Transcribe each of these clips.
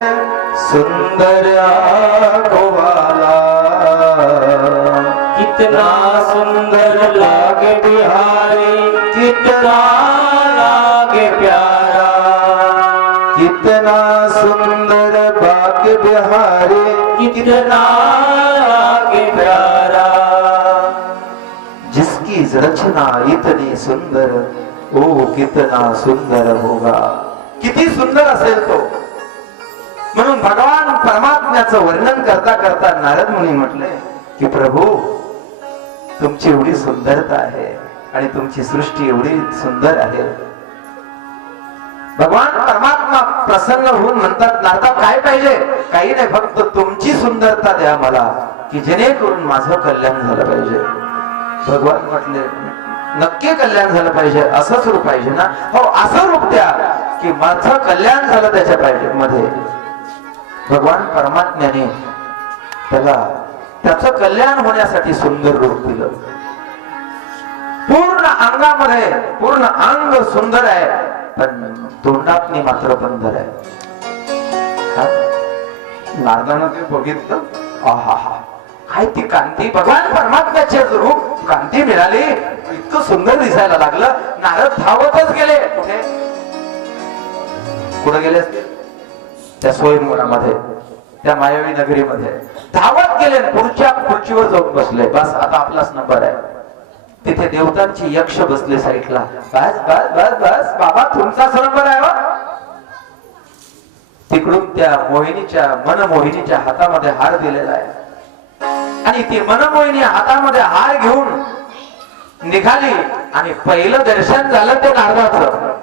सुंदर आँखों वाला कितना सुंदर लागे बिहारी, कितना लागे प्यारा, कितना सुंदर बाके बिहारी, कितना लागे प्यारा। जिसकी रचना इतनी सुंदर, वो कितना सुंदर होगा। किती सुंदर असेल तो। म्हणून भगवान परमात्म्याचं वर्णन करता करता नारद मुनी म्हटले की प्रभू, तुमची एवढी सुंदरता आहे आणि तुमची सृष्टी एवढी सुंदर आहे। भगवान परमात्मा प्रसन्न होऊन म्हणतात, नारदा काय पाहिजे? काही नाही, फक्त तुमची सुंदरता द्या मला, की जेणेकरून माझं कल्याण झालं पाहिजे। भगवान म्हटले, नक्की कल्याण झालं पाहिजे, असंच रूप पाहिजे ना? हो, असं रूप द्या की माझं कल्याण झालं त्याच्या पाहिजे मध्ये। भगवान परमात्म्याने त्याला त्याचं कल्याण होण्यासाठी सुंदर रूप दिलं। पूर्ण अंगामध्ये पूर्ण अंग सुंदर आहे, पण तोंडातनी मात्र बंदर आहे। नारदानं ते बघितलं, आहा, काय ती कांती! भगवान परमात्म्याचे रूप कांती मिळाली, इतकं सुंदर दिसायला लागलं। नारद धावतच गेले। कुठे गेले असते? त्या स्वयंवरामध्ये, त्या मायावी नगरीमध्ये धावत गेले, पुढच्या खुर्चीवर जाऊन बसले। बस आता आपलाच नंबर आहे। तिथे देवतांची यक्ष बसले साईडला। बस बस बस बस बाबा, तुमचाच नंबर आहे हो। तिकडून त्या मोहिनीच्या मनमोहिनीच्या हातामध्ये हार दिलेला आहे आणि ती मनमोहिनी हातामध्ये हार घेऊन निघाली आणि पहिलं दर्शन झालं ते नारदाचं,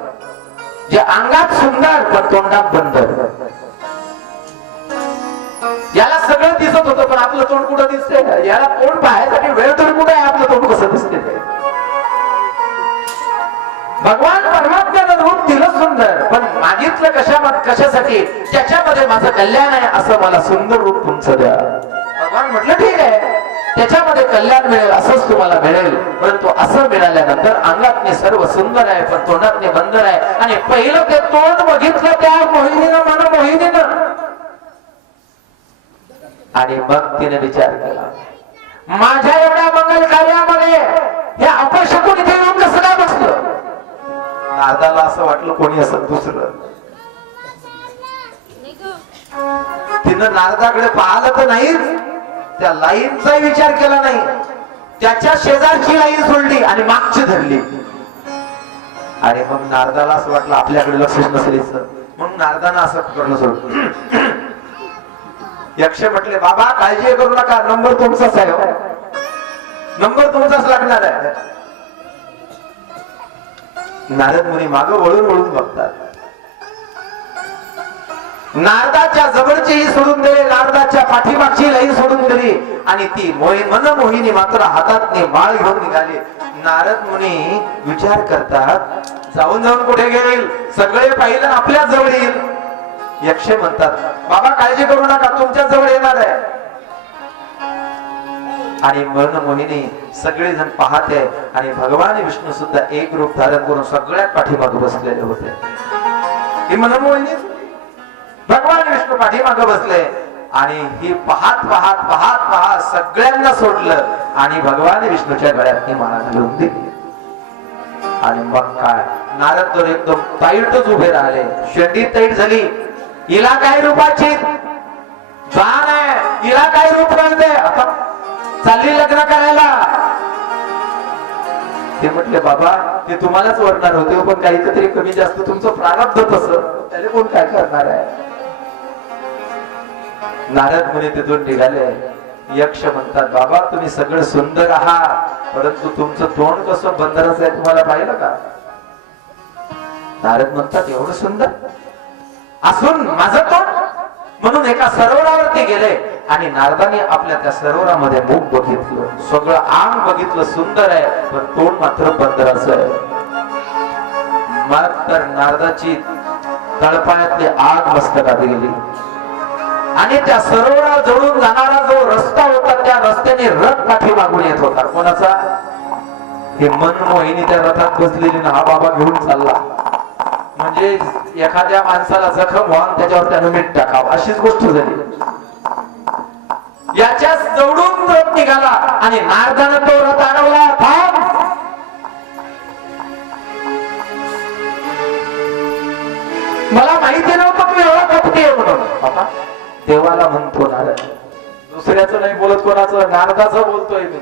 जे अंगात सुंदर पण तोंडात बंदर। याला सगळं दिसत होतं, पण आपलं तोंड कुठं दिसतंय? याला तोंड पाहायसाठी वेळ तरी कुठे आहे? आपलं तोंड कसं दिसते ते? भगवान परमात्म्यानं रूप दिलं सुंदर, पण मागितलं कशासाठी? त्याच्यामध्ये माझं कल्याण आहे, असं मला सुंदर रूप तुमचं द्या। भगवान म्हटलं ठीक आहे, त्याच्यामध्ये कल्याण मिळेल, असंच तुम्हाला मिळेल। परंतु असं मिळाल्यानंतर अंगात सर्व सुंदर आहे, पण तोंडात बंदर आहे। आणि पहिलं ते तोंड बघितलं त्या मोहिनीनं, मनमोहिनीनं, आणि मग तिने विचार केला, माझ्या एवढ्या मंगल कार्यामध्ये हे अपशकुन इथे येऊन कसं काय बसलं? नारदाला असं वाटलं कोणी असं दुसरं। तिनं नारदाकडे पाहिलं तर नाही, त्या लाईनचा विचार केला नाही, त्याच्या शेजारची लाईन सोडली आणि मागची धरली। आणि मग नारदाला असं वाटलं आपल्याकडे लक्षच नसेल, म्हणून नारदानं असं करणं सोडलं। यक्ष म्हटले, बाबा काळजी करू नका, नंबर तुमचाच आहे, नंबर तुमचाच लागणार आहे। नारद मुनी मागं वळून वळून बघतात। नारदाच्या जवळचीही सोडून दिले, नारदाच्या पाठीमागची लाईन सोडून दिली, आणि ती मनमोहिनी मात्र हातात माळ घेऊन निघाली। नारद मुनी विचार करतात, जाऊन जाऊन कुठे गेल? सगळे पाहिलं आपल्या जवळ येईल। यक्ष म्हणतात, बाबा काळजी करू नका, तुमच्या जवळ येणार आहे। आणि मनमोहिनी सगळेजण पाहते, आणि भगवान विष्णू सुद्धा एक रूप धारण करून सगळ्यात पाठीमागे बसलेले होते। ही मनमोहिनी, भगवान विष्णू पाठीमागे बसले, आणि ही पाहत पाहत पाहत पाहत सगळ्यांना सोडलं आणि भगवान विष्णूच्या गळ्यात माळा घालून दिली। आणि मग काय, नारद तर एकदम ताईटच उभे राहिले, शेंडी ताईट झाली। हिला काय रूपाची जाण आहे, हिला काय रूप राहते, आता चालली लग्न करायला। ते म्हटले, बाबा ते तुम्हालाच वरणार होते, पण काहीतरी कमी जास्त तुमचं प्रारब्ध तसं, त्याला कोण काय करणार आहे? नारद मुनी तिथून निघाले। यक्ष म्हणतात, बाबा तुम्ही सगळं सुंदर आहात, परंतु तुमचं तोंड कसं बंदरच आहे, तुम्हाला पाहिलं का? नारद म्हणतात, एवढं सुंदर असून माझं तोंड? म्हणून एका सरोवरावरती गेले, आणि नारदाने आपल्या त्या सरोवरामध्ये मुख बघितलं, सगळं अंग बघितलं, सुंदर आहे, पण तोंड मात्र बंदराचं आहे। मग तर नारदाची तळपायातली आग मस्तकात गेली, आणि त्या सरोवरा जवळून जाणारा जो रस्ता होता, त्या रस्त्याने रथ पाठी मागून येत होता। कोणाचा? हे मनमोहिनी त्या रथात बसलेली ना, हा बाबा घेऊन चालला। म्हणजे एखाद्या माणसाला जखम व्हावं त्याच्यावर त्यानं मीठ टाकावं अशीच गोष्ट झाली. याच्या जवळून रथ निघाला आणि नारदानं तो रथ अडवला. थांब, मला माहिती नव्हतं तू एवढा कपटी आहे म्हणून. आता देवाला म्हणतो नारद, दुसऱ्याचं नाही बोलत, कोणाचं, नारदाचं बोलतोय मी.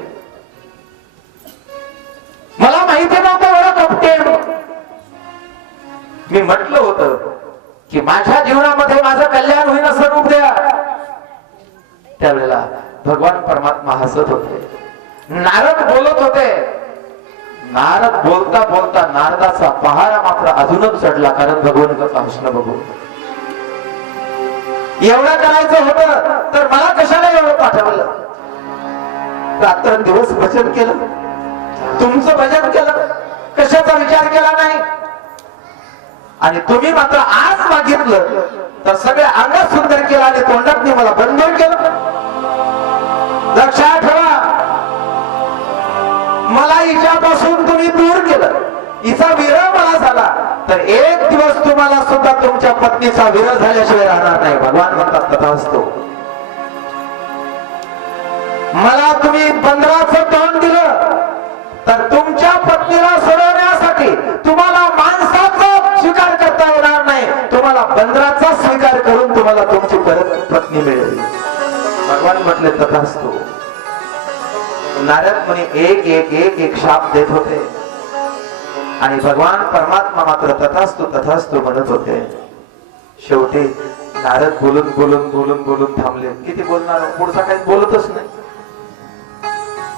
मला माहिती नव्हतं एवढा कपटी आहे म्हणून. मी म्हटलं होतं की माझ्या जीवनामध्ये माझं कल्याण होईन असं रूप द्या. त्यावेळेला भगवान परमात्मा हसत होते, नारद बोलत होते. नारद बोलता बोलता नारदाचा पहारा मात्र अजूनच चढला, कारण भगवान हसणं बघून. एवढं करायचं होतं तर मला कशाला एवढं पाठवलं. रात्रंदिवस भजन केलं, तुमचं भजन केलं, कशाचा विचार केला नाही. आणि तुम्ही मात्र आज मागितलं तर सगळ्या अंगात सुंदर केलं आणि तोंडात मला बंधन केलं. लक्षात ठेवा, मला हिच्यापासून तुम्ही दूर केलं, हिचा विरह मला झाला तर एक दिवस तुम्हाला सुद्धा तुमच्या पत्नीचा विरह झाल्याशिवाय राहणार नाही. भगवान म्हणतात तथास्तु. मला तुम्ही बंदराचं तोंड दिलं तर तुमच्या पत्नीला सोडवण्यासाठी तुम्हाला माणसाचा स्वीकार करता येणार नाही, तुम्हाला बंदराचा स्वीकार करून तुम्हाला तुमची परत पत्नी मिळेल. भगवान म्हटले तथास्तु. नारद मुनी एक एक एक एक शाप देत होते आणि भगवान परमात्मा मात्र तथास्तु तथास्तु म्हणत होते. शेवटी नारद बोलून बोलून बोलून बोलून थांबले. किती बोलणार, पुढचा काही बोलतच नाही.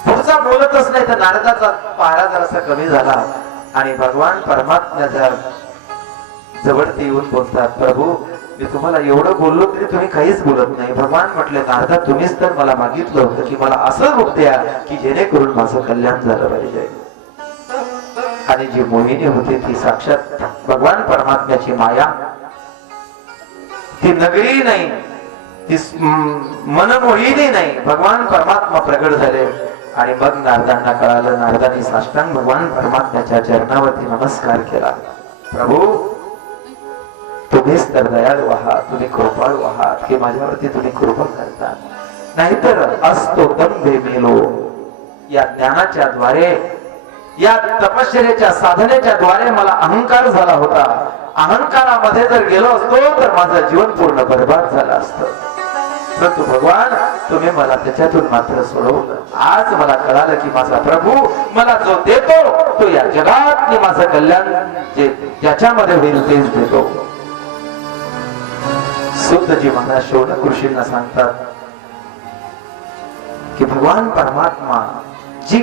पुढचा बोलतच नाही तर नारदाचा पहारा जरासा कमी झाला आणि भगवान परमात्म्याच्या जवळती येऊन बोलतात, प्रभू मी तुम्हाला एवढं बोललो तरी तुम्ही काहीच बोलत नाही. भगवान म्हटले, नारदा तुम्हीच तर मला मागितलं होतं की मला असं रूप द्या की जेणेकरून माझं कल्याण झालं पाहिजे. आणि जी मोहिनी होती ती साक्षात भगवान परमात्म्याची माया, ती नगरी नाही, ती मनमोहिनी नाही, भगवान परमात्मा प्रगट झाले. आणि मग नारदांना कळालं. नारदांनी साष्टांग भगवान परमात्म्याच्या चरणावरती नमस्कार केला. प्रभू तुम्हीच तर दयाळू आहात, तुम्ही कृपाळू आहात की माझ्यावरती तुम्ही कृपा करता. नाहीतर असतो दंभे मेलो. या ज्ञानाच्या द्वारे, या तपश्चर्याच्या साधनेच्या द्वारे मला अहंकार झाला होता. अहंकारामध्ये जर गेलो असतो तर माझं जीवन पूर्ण बर्बाद झालं असतं. परंतु भगवान तुम्ही मला त्याच्यातून मात्र सोडवलं. आज मला कळालं की माझा प्रभू मला जो देतो तो या जगात माझं कल्याण जे ज्याच्यामध्ये होईल तेच देतो. सुद्धजी महाराज शौनक ऋषींना सांगतात की भगवान परमात्मा जी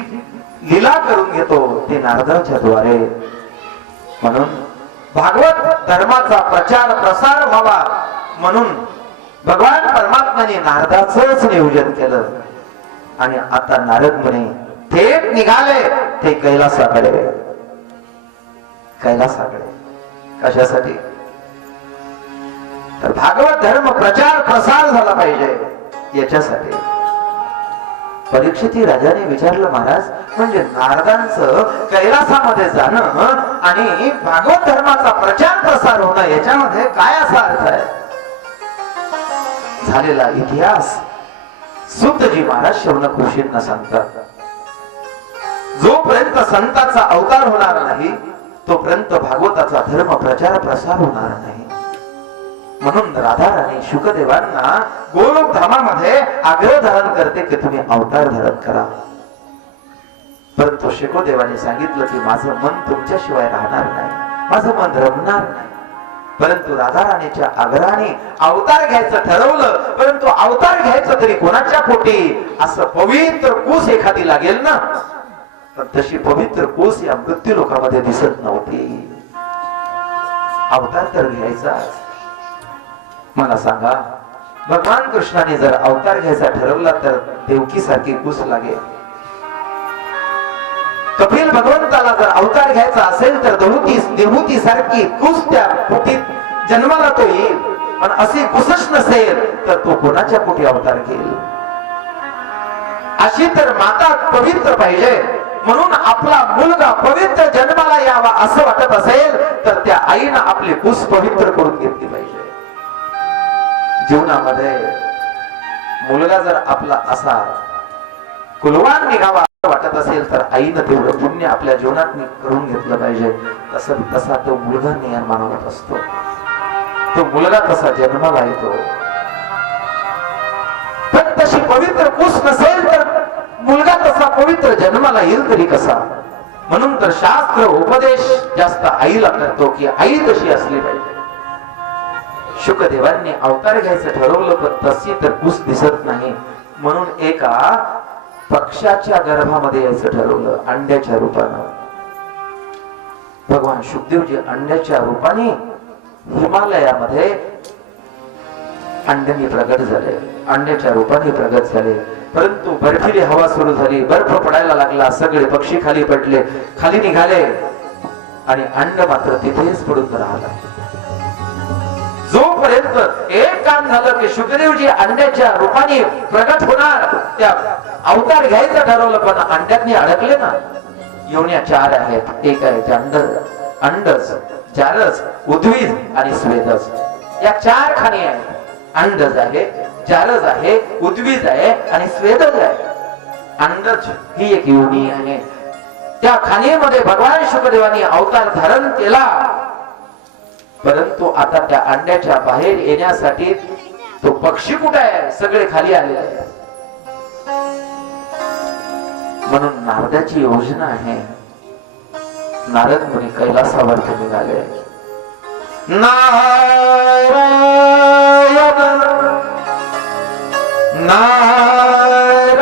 लीला करून घेतो ते नारदाच्या द्वारे. म्हणून भागवत धर्माचा प्रचार प्रसार व्हावा म्हणून भगवान परमात्म्याने नारदाचंच नियोजन केलं. आणि आता नारद मुनी थेट निघाले ते कैलासाकडे. कैलासाकडे कशासाठी तर भागवत धर्म प्रचार प्रसार झाला पाहिजे याच्यासाठी. परीक्षित राजाने विचारलं, महाराज म्हणजे नारदांचं कैलासामध्ये जाणं आणि भागवत धर्माचा प्रचार प्रसार होणं याच्यामध्ये काय असा अर्थ आहे. झालेला इतिहास सुद्धजी महाराज शौनक ऋषींना सांगतात. जोपर्यंत संताचा अवतार होणार नाही तोपर्यंत भागवताचा धर्म प्रचार प्रसार होणार नाही. म्हणून राधाराणी शुकदेवांना गोलोक धामामध्ये आग्रह धारण करते की तुम्ही अवतार धारण करा. परंतु शुकदेवाने सांगितलं की माझं मन तुमच्याशिवाय राहणार नाही, माझं मन रमणार नाही. परंतु राधाराणीच्या आग्रहाने अवतार घ्यायचं ठरवलं. परंतु अवतार घ्यायचं तरी कोणाच्या पोटी, असं पवित्र कूस एखादी लागेल ना. पण तशी पवित्र कूस या मृत्यू लोकांमध्ये दिसत नव्हती. अवतार तर घ्यायचा. मला सांगा भगवान कृष्णाने जर अवतार घ्यायचा ठरवला तर देवकी सारखी कूस लागेल. कपिल भगवंताला जर अवतार घ्यायचा असेल तर देवहूती सारखी कूस त्या पोटीत जन्माला तो येईल. पण अशी कुसच नसेल तर तो कोणाच्या पोटी अवतार घेईल. अशी तर माता पवित्र पाहिजे. म्हणून आपला मुलगा पवित्र जन्माला यावा असं वाटत असेल तर त्या आईनं आपली कुस पवित्र करून घेतली पाहिजे. जीवनामध्ये मुलगा जर आपला असा कुलवान निघावा असं वाटत असेल तर आईनं तेवढं पुण्य आपल्या जीवनात करून घेतलं पाहिजे. तसा तो मुलगा निर्माण होत असतो, तो मुलगा तसा जन्माला येतो. पण तशी पवित्र कुस नसेल तर मुलगा तसा पवित्र जन्माला येईल तरी कसा. म्हणून तर शास्त्र उपदेश जास्त आईला करतो की आई तशी असली पाहिजे. शुकदेवांनी अवतार घ्यायचं ठरवलं पण तशी तर कुस दिसत नाही, म्हणून एका पक्षाच्या गर्भामध्ये यायचं ठरवलं, अंड्याच्या रूपानं. भगवान शुकदेवजी अंड्याच्या रूपाने हिमालयामध्ये अंड्याने प्रगट झाले, अंड्याच्या रूपाने प्रगट झाले. परंतु बर्फीली हवा सुरू झाली, बर्फ पडायला लागला, सगळे पक्षी खाली पडले, खाली निघाले आणि अंड मात्र तिथेच पडून राहिला. जोपर्यंत एक काम झालं की शुकदेवजी अंड्याच्या रूपाने प्रगट होणार, त्या अवतार घ्यायचं ठरवलं पण अंड्यातनी अडकले ना. योन्या 4 आहेत, एक आहे अंडज, जारज, उद्वीज आणि स्वेदज. या 4 खाणी आहेत. अंडज आहे, जारज आहे, उद्वीज आहे आणि स्वेदज आहे. अंडज ही एक योनी आहे. त्या खाणीमध्ये भगवान शुकदेवानी अवतार धारण केला. परंतु आता त्या अंड्याच्या बाहेर येण्यासाठी तो पक्षी कुठे आहे, सगळे खाली आले आहे. म्हणून नारदाची योजना आहे. नारद मुनी कैलासावरती निघाले. नारायण नारायण.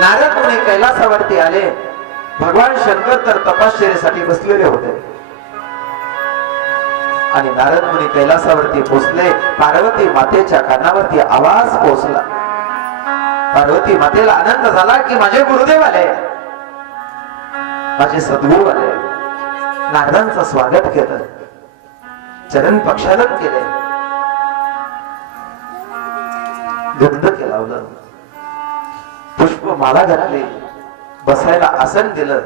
नारद मुनी कैलासावरती आले. भगवान शंकर तर तपश्चर्येसाठी बसलेले होते आणि नारद मुनी कैलासावरती पोहोचले. पार्वती मातेच्या कानावरती आवाज पोहोचला. पार्वती मातेला आनंद झाला की माझे गुरुदेव आले, माझे सद्गुरू आले. नारदांचं स्वागत केलं, चरण प्रक्षालन केले, गंध लावलं, पुष्पमाला घातली, बसायला आसन दिलं.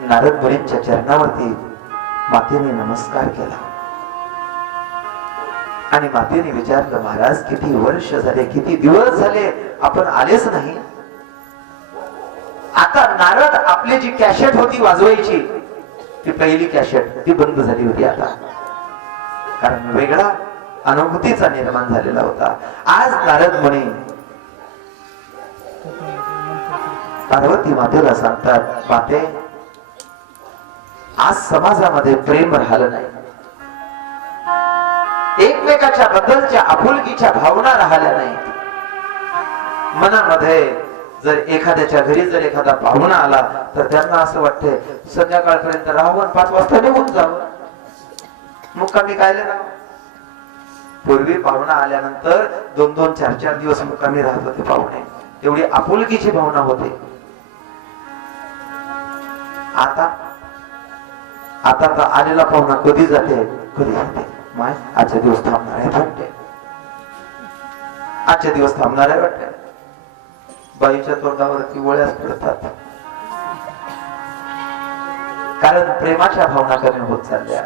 नारद मुनींच्या चरणावरती मातेने नमस्कार केला आणि मातेने विचारलं, महाराज किती वर्ष झाले, किती दिवस झाले आपण आलेच नाही. आता नारद आपली जी कॅसेट होती वाजवायची, ती पहिली कॅसेट ती बंद झाली होती आता, कारण वेगळा अनुभूतीचा निर्माण झालेला होता. आज नारद मुनी पार्वती मातेला सांगतात, माते आज समाजामध्ये प्रेम राहिलं नाही, एकमेकाच्या बद्दलच्या आपुलकीच्या भावना राहिल्या नाहीत. मनामध्ये जर एखाद्याच्या घरी जर एखादा पाहुणा आला तर त्यांना असं वाटतंय संध्याकाळपर्यंत राहून 5 वाजता निघून जावं, मुक्कामी कायले राहावं. पूर्वी पाहुणा आल्यानंतर 2-2, 4-4 दिवस मुक्कामी राहत होते पाहुणे, एवढी आपुलकीची भावना होते. आता तर आलेला पाहुणा कधी जाते माय आजच्या दिवस थांबणार आहे वाटते, आजच्या दिवस थांबणार आहे वाटते. बाईच्या तोंडावरती वळ्यास पडतात, कारण प्रेमाच्या भावना कमी होत चालल्या,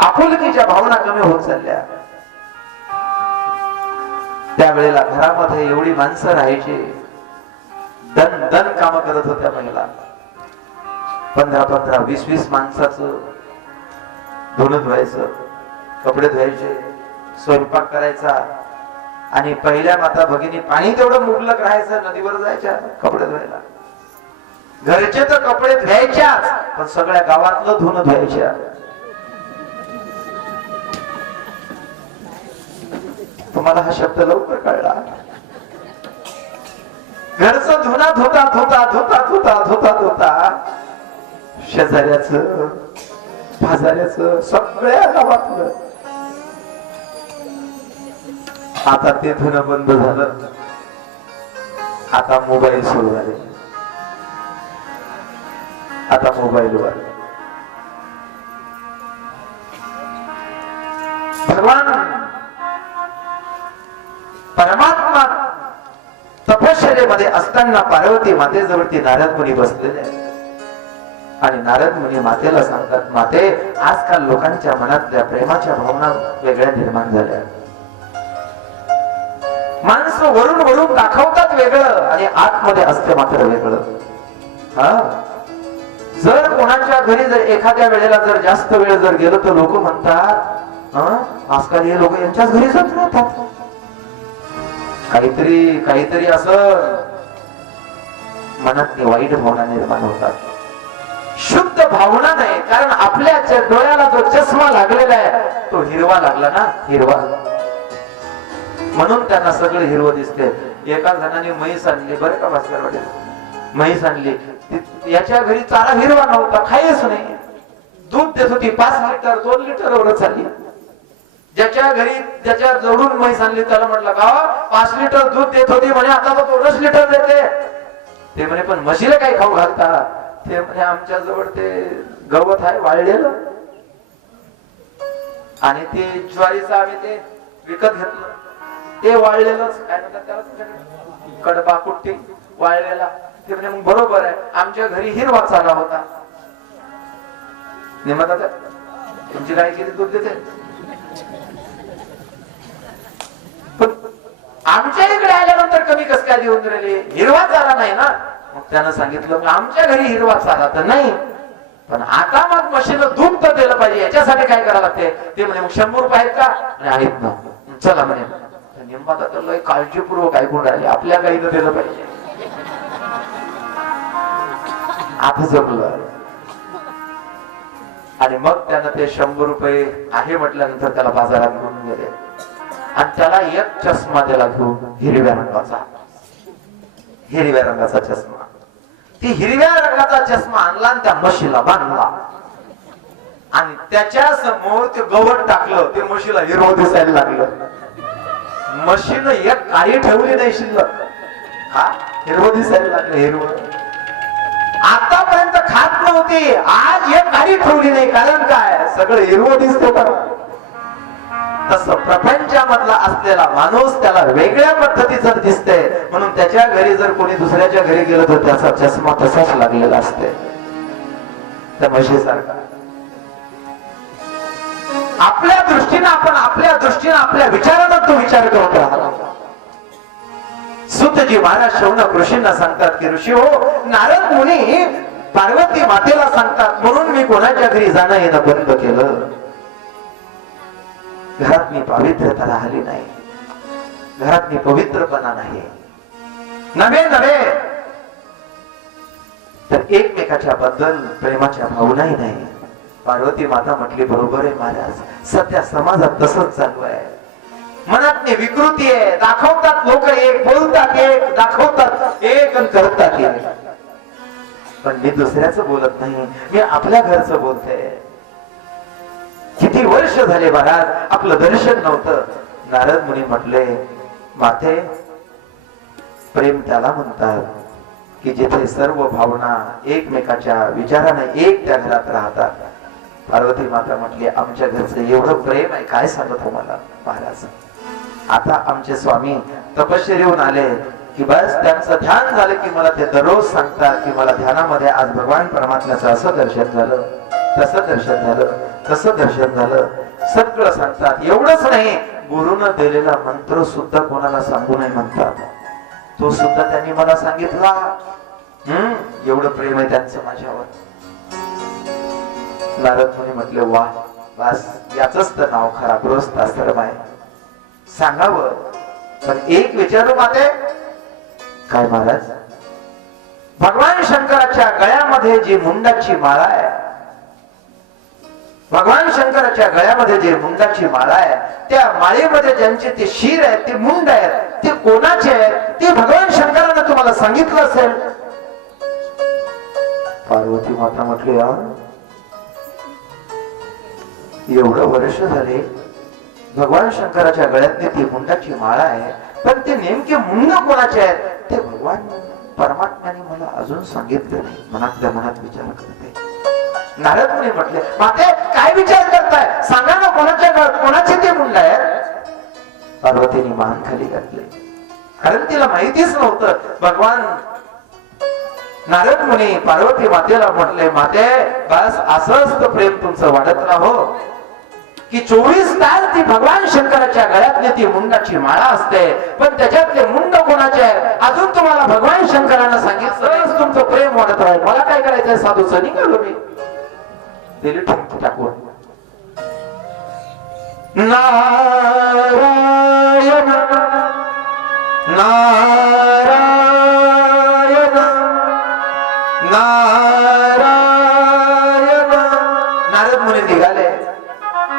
आपुलकीच्या भावना कमी होत चालल्या. त्यावेळेला घरामध्ये एवढी माणसं राहायची, दन दन काम करत होत्या महिला. 15-15, 20-20 माणसाचं धुणं धुवायचं, कपडे धुवायचे, स्वयंपाक करायचा. आणि पहिल्या माता भगिनी पाणी तेवढं मुबलक राहायचं, नदीवर जायच्या कपडे धुवायला. घरचे तर कपडे धुवायच्याच, पण सगळ्या गावातलं धुणं धुवायच्या. तुम्हाला हा शब्द लवकर कळला. घरचं धुणं धुता धुता धुता धुता धुता धुता शेजाऱ्याचं, भाजाऱ्याचं, सगळ्या गावातलं. आता ते धुणं बंद झालं. आता मोबाईल सुरू झाले. आता मोबाईलवर भगवान असताना पार्वती मातेजवळती नारद मुनी बसलेले आहेत. आणि नारद मुनी मातेला सांगतात, माते आजकाल लोकांच्या मनातल्या प्रेमाच्या भावना वेगळ्या निर्माण झाल्या. माणसं वरून वरून दाखवतात वेगळं आणि आतमध्ये असते मात्र वेगळं. हा, जर कोणाच्या घरी जर एखाद्या वेळेला जर जास्त वेळ जर गेलो तर लोक म्हणतात, आजकाल हे लोक यांच्याच घरी जात राहतात. काहीतरी असं मनात वाईट भावना निर्माण होतात. शुद्ध भावना नाही, कारण आपल्या डोळ्याला जो चष्मा लागलेला आहे तो हिरवा लागला ना, हिरवा, म्हणून त्यांना सगळं हिरवं दिसते. एका जणांनी म्हैस आणली बरं का भास्करवाडी, म्हैस आणली, याच्या घरी चारा हिरवा नव्हता, खायच नाही, दूध देत होती 5 लिटर 2 लिटर वर चालली. ज्याच्या घरी ज्याच्या जवळून म्हैस आणली त्याला म्हटलं का 5 लिटर दूध देत होती म्हणे, आता तर 2च लिटर देते. ते म्हणे पण म्हशीला काही खाऊ घालता? ते म्हणे आमच्या जवळ ते गवत आहे वाळलेलं आणि ते ज्वारीचं आम्ही ते विकत घेतलं, ते वाळलेलंच काय म्हणतात त्याला तुमच्याकडे, कडबा कुट्टी वाळलेला. ते म्हणजे मग बरोबर आहे, आमच्या घरी हिरवा चारा होता. निमत तुमची गाय किती दूध देते? पण आमच्या इकडे आल्यानंतर कमी कस काय देऊन राहिले? हिरवा चारा नाही ना. मग त्यानं सांगितलं आमच्या घरी हिरवा चारा तर नाही, पण आता मग म्हशीला दूध तर दिलं पाहिजे, याच्यासाठी काय करावं लागते? ते म्हणे मग 100 रुपये आहेत का? आहेत ना, चला म्हणे. निंबादा तर लय काळजीपूर्वक ऐकून राहिले, आपल्या गाईनं दिलं पाहिजे. आता जमलं. आणि मग त्यानं ते 100 रुपये आहे म्हटल्यानंतर त्याला बाजारात घेऊन गेले आणि त्याला एक चष्मा दिला घेऊन, हिरव्या रंगाचा चष्मा. ती हिरव्या रंगाचा चष्मा आणला आणि त्या म्हशीला बांधला आणि त्याच्या समोर ते गवत टाकलं. ते म्हशीला हिरवं दिसायला लागलं. म्हशीनं एक काळी ठेवली नाही शिल्लक, हा हिरवं दिसायला लागलं. हिरवं आतापर्यंत खात नव्हती, आज एक काळी ठेवली नाही, कारण काय? सगळं हिरवं दिसत. तसं प्रपंचामधला असलेला माणूस त्याला वेगळ्या पद्धतीचं दिसते, म्हणून त्याच्या घरी जर कोणी दुसऱ्याच्या घरी गेलं तर त्याचा चष्मा तसाच लागलेला असते त्या म्हशीसारखा. आपल्या दृष्टीनं आपल्या विचारानं तो विचार करत राहिला. सुतजी महाराज शौनक ऋषींना सांगतात की ऋषी हो, नारद मुनी पार्वती मातेला सांगतात म्हणून मी कोणाच्या घरी जाणं येणं बंद केलं. घरात मी पवित्रता राहिली नाही, घरात मी पवित्रपणा नाही. नव्हे तर एकमेकाच्या बद्दल प्रेमाच्या भावनाही नाही. पार्वती माता म्हटली बरोबर आहे महाराज, सध्या समाजात तसंच चालू आहे. मनात विकृती आहे, दाखवतात लोक एक, बोलतात एक, दाखवतात एक आणि करतात एक. पण मी दुसऱ्याचं बोलत नाही, मी आपल्या घरचं बोलते. किती वर्ष झाले महाराज आपलं दर्शन नव्हतं. नारद मुनी म्हटले माते, प्रेम त्याला म्हणतात की जिथे सर्व भावना एकमेकाच्या विचाराने एक त्या घरात राहतात. पार्वती माता म्हटली आमच्या घरचं एवढं प्रेम आहे काय सांगत तुम्हाला महाराज. आता आमचे स्वामी तपश्चर्येहून आले की बस त्यांचं ध्यान झालं की मला ते दररोज सांगतात की मला ध्यानामध्ये आज भगवान परमात्म्याचं असं दर्शन झालं, तसं दर्शन झालं, तसं दर्शन झालं, सगळं सांगतात. एवढंच नाही, गुरुनं दिलेला मंत्र सुद्धा कोणाला सांगू नये म्हणतात, तो सुद्धा त्यांनी मला सांगितला. एवढं प्रेम आहे त्यांचं माझ्यावर. नारद मुनी म्हटले वा, बस याच तर नाव खरा गृहस्थाश्रम आहे. सांगावं पण एक विचारू माते, काय महाराज? भगवान शंकराच्या गळ्यामध्ये जी मुंडाची माळा आहे, भगवान शंकराच्या गळ्यामध्ये जे मुंडाची माळा आहे, त्या माळेमध्ये ज्यांचे ते शिर आहे, ते मुंड आहे, ते कोणाचे आहे? ते भगवान शंकराने तुम्हाला सांगितलं असेल. पार्वती माता म्हटली एवढं वर्ष झाले भगवान शंकराच्या गळ्यातली ती मुंडाची माळा आहे, पण ते नेमके मुंड कोणाचे आहेत ते भगवान परमात्म्याने मला अजून सांगितलं नाही. मनातल्या मनात विचार करते. नारद मुनी म्हटले माते काय विचार करताय, सांगा ना कोणाचे ते मुंड आहे? पार्वतीने मान खाली घातले, कारण तिला माहितीच नव्हतं भगवान नारद मुनी पार्वती मातेला म्हटले, माते बस असंच प्रेम तुमचं वाढत राहो की 24 तास ती भगवान शंकराच्या गळ्यातली ती मुंडाची माळा असते, पण त्याच्यातले मुंड कोणाचे आहे अजून तुम्हाला भगवान शंकरानं सांगितलं तुमचं प्रेम वाढत राहील. मला काय करायचंय साधूचं निघालो मी. दिली ठोक टाकून. नारायण नारायण नारायण. नारद मुनी निघाले.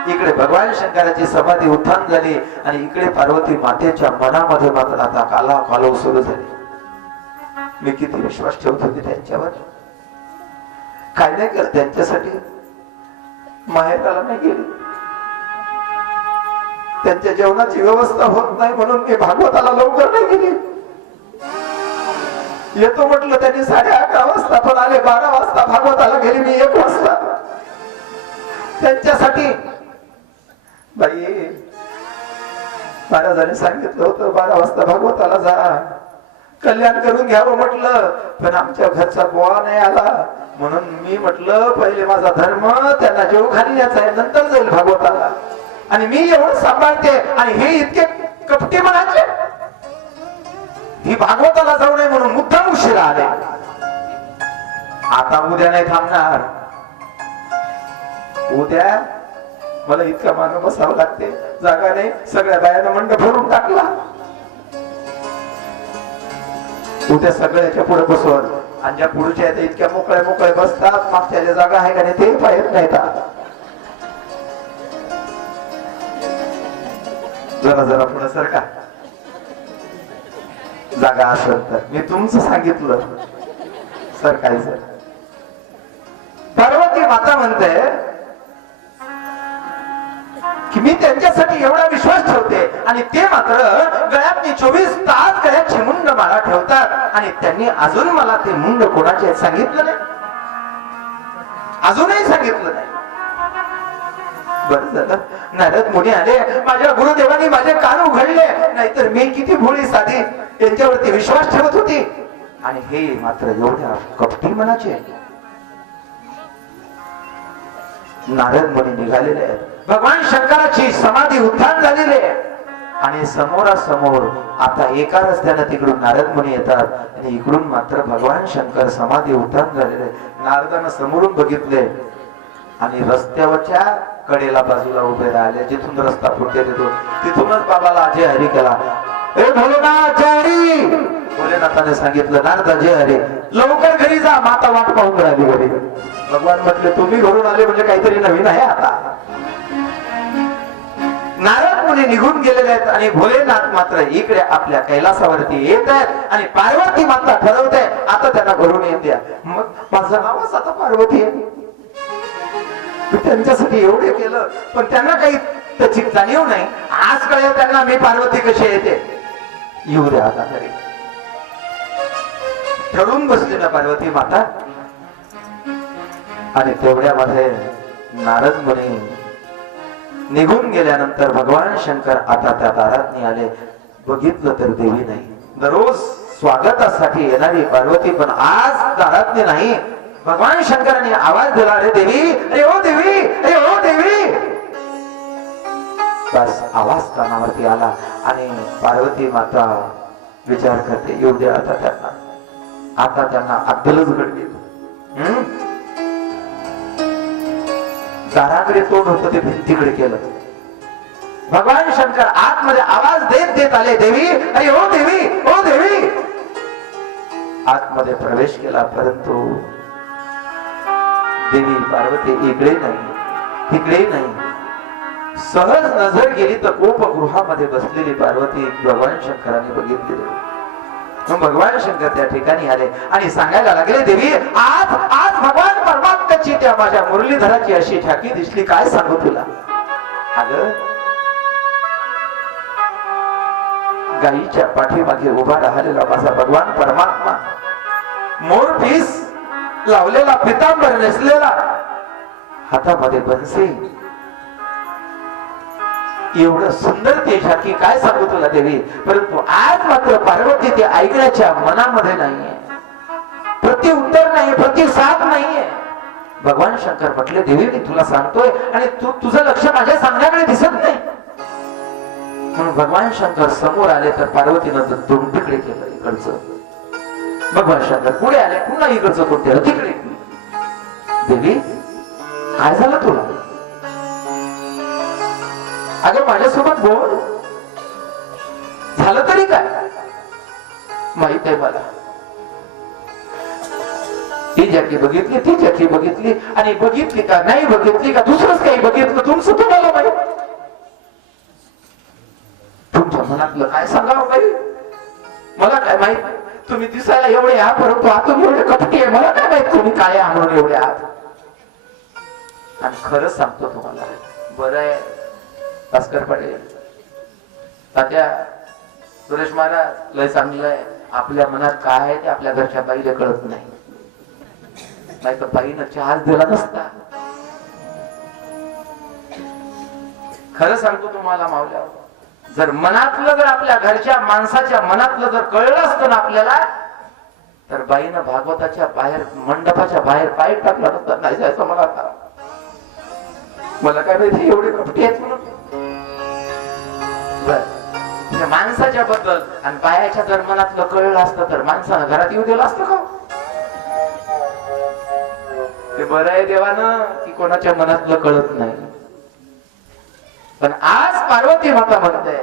इकडे भगवान शंकराची समाधी उत्थान झाली आणि इकडे पार्वती मातेच्या मनामध्ये मात्र आता कालव सुरू झाली. मी किती विश्वास ठेवत होते त्यांच्यावर. काय नाही कर त्यांच्यासाठी माहेराला नाही गेली. त्यांच्या जेवणाची व्यवस्था होत नाही म्हणून मी भागवताला लवकर नाही गेली. येतो म्हटलं त्यांनी 11:30 वाजता, पण आले 12 वाजता. भागवताला गेली मी 1 वाजता त्यांच्यासाठी. बाई महाराजांनी सांगितलं होतं 12 वाजता भागवताला जा, कल्याण करून घ्यावं म्हटलं, पण आमच्या घरचा गोवा नाही आला म्हणून मी म्हटलं पहिले माझा धर्म त्यांना जेव घालण्याचा आहे, नंतर जाईल भागवताला. आणि मी एवढं सांभाळते आणि हे इतके कपटी म्हणायचे. ही भागवताला जाऊ नये म्हणून मुद्दाम उशिरा आले. आता उद्या नाही थांबणार. उद्या मला इतका मानव बसावं लागते, जागा नाही. सगळ्या बायानं मंडप भरून टाकला. उद्या सगळ्याच्या पुढे बसवत आणि ज्या पुढच्या इतक्या मोकळे मोकळे बसतात, मागच्या ज्या जागा आहे का नाही ते पाहत नाहीत. जरा जरा पुढे सरका जागा असेल तर. मी तुमचं सांगितलं सरकायचं. पार्वती माता म्हणते की मी त्यांच्यासाठी एवढा विश्वास ठेवते आणि ते मात्र गळ्यातली 24 तास गळ्याची मुंड माळा ठेवतात आणि त्यांनी अजून मला ते मुंड कोणाचे सांगितलं नाही, अजूनही सांगितलं नाही. बरं झालं नारद मुनी आले. माझ्या गुरुदेवांनी माझे कान उघडले, नाहीतर मी किती भोळी साधी यांच्यावरती विश्वास ठेवत होती. आणि हे मात्र एवढ्या कपटी मनाचे. नारद मुनी निघालेले आहेत. भगवान शंकराची समाधी उत्थान झालेली आहे आणि समोरासमोर आता एका रस्त्याने तिकडून नारद मुनी येतात आणि इकडून मात्र भगवान शंकर समाधी उत्थान झालेले. नारदानं समोरून बघितले आणि रस्त्यावरच्या कडेला बाजूला उभे राहिले. जिथून रस्ता फुटते तिथूनच बाबाला जय हरी केला. ए भोलेनाथ जय हरी. भोलेनाथाने सांगितलं नारदा जय हरी, लवकर घरी जा, माता वाट पाहून राहिली घरी. भगवान म्हटले तुम्ही घरून आले म्हणजे काहीतरी नवीन आहे आता. नारद मुनी निघून गेलेले आहेत आणि भोलेनाथ मात्र इकडे आपल्या कैलासावरती येत आहेत आणि पार्वती माता ठरवते आता त्यांना घरून येऊन द्या. मग माझं नावच आता पार्वती आहे. त्यांच्यासाठी एवढे केलं पण त्यांना काही त्याची जाणीव नाही. आज कळेल त्यांना मी पार्वती कशी येते. येऊ द्या आता घरी. ठरवून बसली ना पार्वती माता. आणि तेवढ्यामध्ये नारद मुनी निघून गेल्यानंतर भगवान शंकर आता त्या दारात आले. बघितलं तर देवी नाही. दररोज स्वागतासाठी येणारी पार्वती पण आज दारात नाही. भगवान शंकरांनी आवाज दिला, रे देवी, अरे ओ देवी, अरे ओ देवी. बस आवाज कानावरती आला आणि पार्वती माता विचार करते येऊ द्या आता त्यांना. आता त्यांना अद्दलच घडली. दाराकडे तोंड होतं ते भिंतीकडे केलं. भगवान शंकर आतमध्ये आवाज देत देत आले, देवी, अरे ओ देवी, ओ देवी. आतमध्ये प्रवेश केला परंतु देवी पार्वती इकडे नाही तिकडे नाही. सहज नजर गेली तर कोपगृहामध्ये बसलेली पार्वती भगवान शंकरांनी बघितली. भगवान शंकर त्या ठिकाणी आले आणि सांगायला लागले, देवी आज आज भगवान परमात्म्याची त्या माझ्या मुरलीधराची अशी ठाकी दिसली, काय सांगू तुला. अगं गायीच्या पाठीमागे उभा राहिलेला माझा भगवान परमात्मा, मोरपीस लावलेला, पितांबर नेसलेला, हातामध्ये बन्सी, एवढं सुंदर ते ठाकी काय सांगू तुला देवी. परंतु आज मात्र पार्वती ते ऐकण्याच्या मनामध्ये नाहीये. प्रत्युत्तर भगवान शंकर म्हटले देवी मी तुला सांगतोय आणि तुझं लक्ष माझ्या सांगण्याकडे दिसत नाही. म्हणून भगवान शंकर समोर आले तर पार्वतीनं तोंड तिकडे केलं इकडचं. भगवान शंकर पुढे आले पुन्हा इकडचं तोंड केलं तिकडे. देवी काय झालं तुला? अगं माझ्यासोबत बोल. झालं तरी काय? माहित आहे मला. ती जॅकी बघितली ती जॅकी बघितली आणि बघितली का नाही बघितली का दुसरंच काही बघितलं तुमचं तुम्हाला माहित. तुमच्या मनातलं काय सांगावं बाई? मला काय माहित. तुम्ही दिसायला एवढे आहात परंतु आतून एवढे कपटी आहे. मला काय माहित तुम्ही काय आणून एवढे आहात. आणि खरंच सांगतो तुम्हाला बरं आहे भास्कर पटेल तात्या सुरेश महाराज लय चांगलं आहे. आपल्या मनात काय आहे ते आपल्या घरच्या बाईला कळत नाही. नाही तर बाईनं चहाच दिला नसता. खरं सांगतो तुम्हाला मावल्या जर मनातलं जर आपल्या घरच्या माणसाच्या मनातलं जर कळलं असतं ना आपल्याला तर बाईनं भागवताच्या बाहेर मंडपाच्या बाहेर पाय टाकला नसता. नाही जायचं मला काय माहिती एवढे कपटी आहेत म्हणून. बर माणसाच्या बद्दल आणि बायाच्या जर मनातलं कळलं असतं तर माणसानं घरात येऊ दिलं असतं का? ते बरं आहे देवानं की कोणाच्या मनातलं कळत नाही. पण आज पार्वती माता म्हणते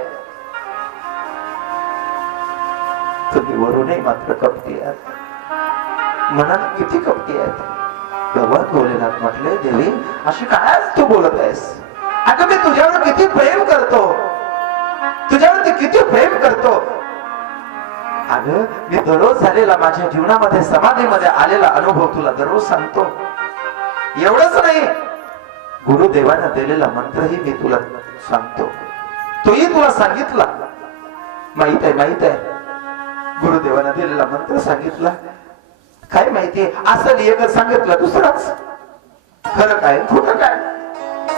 तुम्ही वरूनही मात्र कपटी आहात. मनात किती कपटी आहेत. भगवान भोलेनाथ म्हटले देवी अशी काय तू बोलत आहेस? अगं मी तुझ्यावर किती प्रेम करतो. तुझ्यावरती किती प्रेम करतो. अगं मी दररोज झालेला माझ्या जीवनामध्ये समाधीमध्ये आलेला अनुभव तुला दररोज सांगतो. एवढंच नाही गुरुदेवानं दिलेला मंत्रही मी तुला सांगतो. तोही तुला सांगितला. माहित आहे गुरुदेवानं दिलेला मंत्र सांगितला. काय माहितीये असं एकच सांगितलं दुसरंच. खरं काय खोटं काय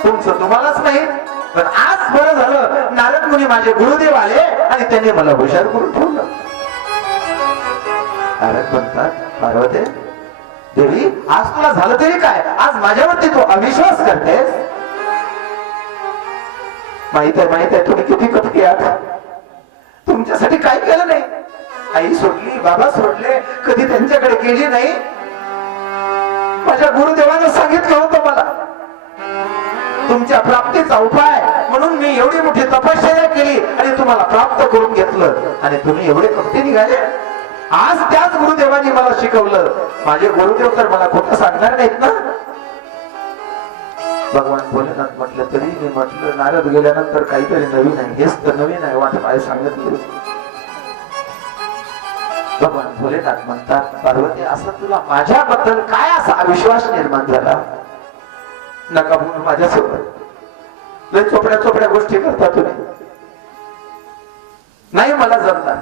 तुमचं तुम्हालाच माहित. पण आज बरं झालं नारद मुनी माझे गुरुदेव आले आणि त्यांनी मला हुशार करून ठेवलं. नारद म्हणतात पार्वती देवी आज तुला झालं तरी काय? आज माझ्यावरती तू अविश्वास करतेस. माहित आहे तुम्ही किती कपटी आहात. तुमच्यासाठी काय केलं नाही. आई सोडली बाबा सोडले कधी त्यांच्याकडे गेली नाही. माझ्या गुरुदेवानं सांगितलं होतं मला तुमच्या प्राप्तीचा उपाय म्हणून मी एवढी मोठी तपश्चर्या केली आणि तुम्हाला प्राप्त करून घेतलं आणि तुम्ही एवढे कपटी निघाले. आज त्याच गुरुदेवांनी मला शिकवलं. माझे गुरुदेव तर मला खोटं सांगणार नाहीत ना. भगवान भोलेनाथ म्हटलं तरी मी म्हटलं नारद गेल्यानंतर काहीतरी नवीन आहे. हेच तर नवीन आहे वाट काय सांगितलं. भगवान भोलेनाथ म्हणतात पार्वती असं तुला माझ्याबद्दल काय असा अविश्वास निर्माण झाला? नका बोलू माझ्यासोबत. लय चोपड्या गोष्टी करता तुम्ही. नाही मला जमणार.